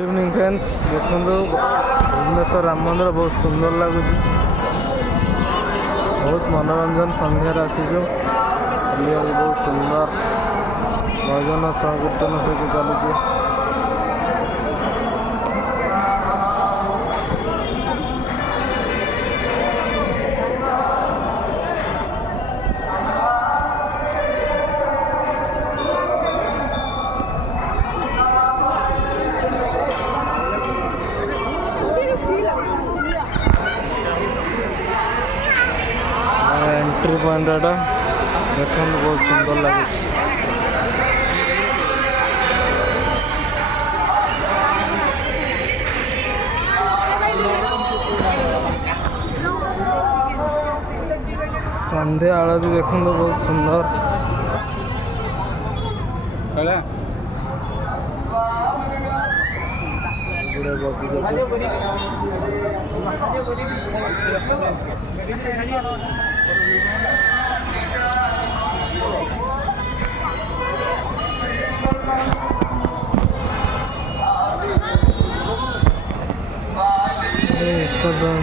Good evening friends. देखो भुवनेश्वर राम मंदिर बहुत सुंदर लगुच, बहुत मनोरंजन संध्यार आसीचु बुलिया बहुत सुंदर भजन संकीर्तन सहित चलुची। एंट्री पॉइंट देखते बहुत सुंदर लगे। संध्या आलती देखते बहुत सुंदर एकदम